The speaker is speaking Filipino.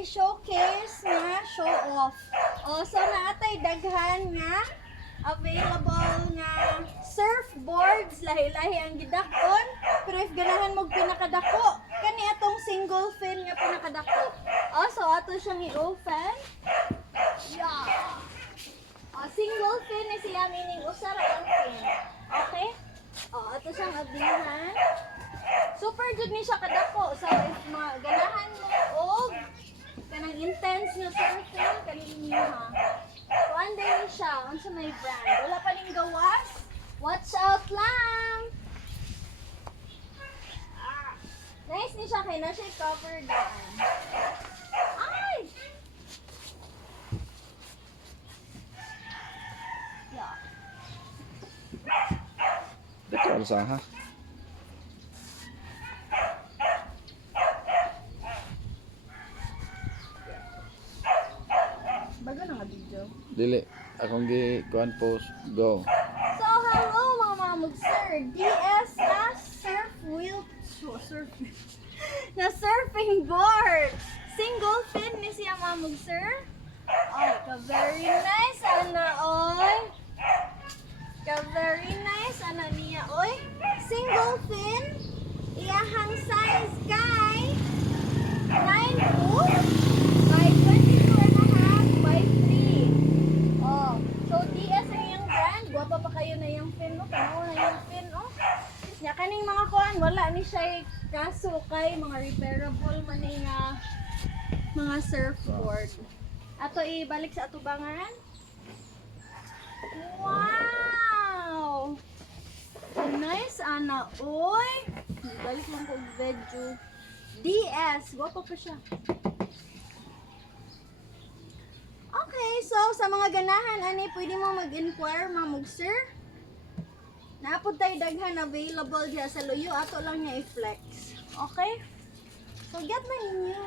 ay showcase nga show off. O, so naatay daghan nga available nga surfboards, lahi-lahi ang gidakon. Pero if ganahan mo pinakadako, kani atong single fin nga pinakadako. O, so ato siyang i-open. Yeah. O, single fin na siya, meaning usa ra ang fin. Okay? O, ato siyang ablihan. Super good ni siya kadako. So, if ganahan mo og kanang intense nga surfing, kanini ha. Kuan din siya, unsa may brand. Wala pa ning gawas. Watch out lang. Nice ni siya, kaya na siya cover daan. Ay! Yeah. Dito alsa ha. Bago na nga video. Dili akong gi kuan post go. So, hello mga mamag sir. DS na surf wheel na surfing board. Single fin ni siya mamag sir. Ay, ka-very nice. Ana, oy. Ka-very nice. Ana niya, oy. Single fin. Iyahang size kay 9 foot by 22 and a half by 3. Oh, so DS ang iyang brand. Guwapa pa kayo na yung fin, no? Tanaw na yung fin, oh. Nya kaning mga kuan, wala ni siya kaso kay mga repairable man ni nga mga surfboard. Ato ibalik sa atubangan. Wow! Nice, ana. Oy! Balik lang ko video. DS. Guwapo pa siya. Okay, so sa mga ganahan, ani, pwede mo mag-inquire, mamug sir. Naapod tayo daghan available dyan sa Luyo. Ato lang niya i-flex. Okay? So, get na ninyo.